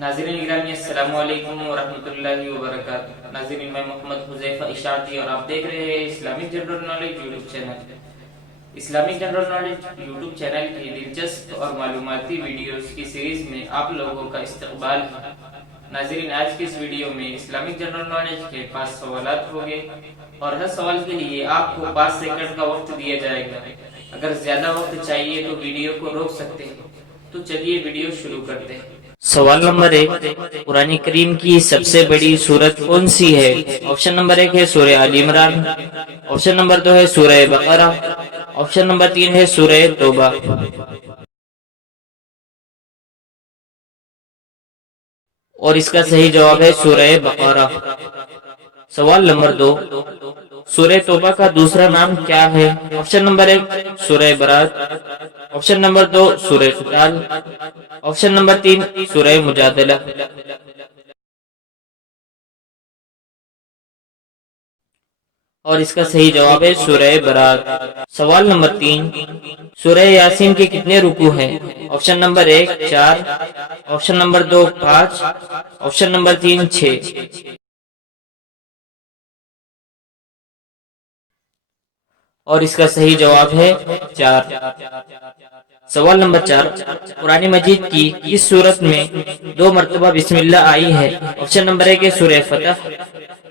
नाज़रीन गिरामी अस्सलामु अलैकुम वरहमतुल्लाहि वबरकातुहू। नाज़रीन मैं मोहम्मद हुज़ैफा इशाती और आप देख रहे हैं Islamic general knowledge YouTube channel. Islamic general knowledge YouTube channel की दिलचस्प और मालूमाती वीडियोस की सीरीज में आप लोगों का इस्तकबाल है। नाज़रीन आज की इस वीडियो में इस्लामिक जनरल नॉलेज के 5 सवालात होंगे और हर सवाल के लिए आपको 5 सेकंड का वक्त दिया जाएगा। अगर ज्यादा वक्त चाहिए तो वीडियो को रोक सकते हैं। तो चलिए वीडियो शुरू करते हैं। सवाल नंबर 1, कुरान करीम की सबसे बड़ी सूरत कौन सी है? ऑप्शन नंबर 1 है सूरह आल इमरान, ऑप्शन नंबर 2 है सूरह बकरा, ऑप्शन नंबर 3 है सूरह तौबा। और इसका सही जवाब है सूरह बकरा। सवाल नंबर 2, सूरह तौबा का दूसरा नाम क्या है? ऑप्शन नंबर 1 सूरह बरात, ऑप्शन नंबर 2 सूरह क़िताल, ऑप्शन नंबर 3 सूरह मुजादला। और इसका सही जवाब है सूरह बरात। सवाल नंबर 3, सूरह यासीन के कितने रुकू हैं? Option number 1 4, option number 2 5, option number 3 6। और इसका सही जवाब है 4। सवाल नंबर 4, कुरान मजीद की इस सूरत में 2 मरतबा बिस्मिल्लाह आई है? ऑप्शन नंबर 1 है सूरह फतह,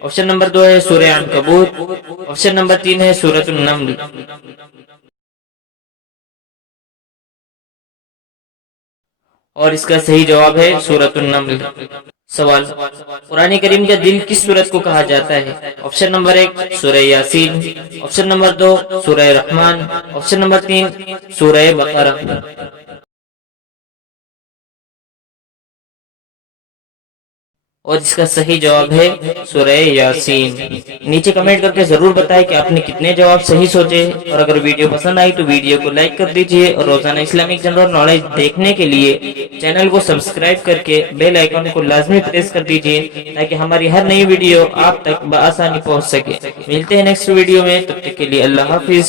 ऑप्शन नंबर 2 है सूरह अनकबूत, ऑप्शन नंबर 3 है सूरह नमल। और इसका सही जवाब है सूरह नमल। सवाल, कुरान करीम का दिल किस सूरत को कहा जाता है? ऑप्शन नंबर 1 सूरह यासीन, ऑप्शन नंबर 2 सूरह रहमान, ऑप्शन नंबर 3 सूरह बकरा। और इसका सही जवाब है सूरह यासीन। नीचे कमेंट करके जरूर बताएं कि आपने कितने जवाब सही सोचे। और अगर वीडियो पसंद आई तो वीडियो को लाइक कर दीजिए और रोजाना इस्लामिक जनरल नॉलेज देखने के लिए चैनल को सब्सक्राइब करके बेल आइकन को लाजमी प्रेस कर दीजिए ताकि हमारी हर नई वीडियो आप तक बआसानी पहुंच सके। मिलते हैं नेक्स्ट वीडियो में, तब तक के लिए अल्लाह हाफिज।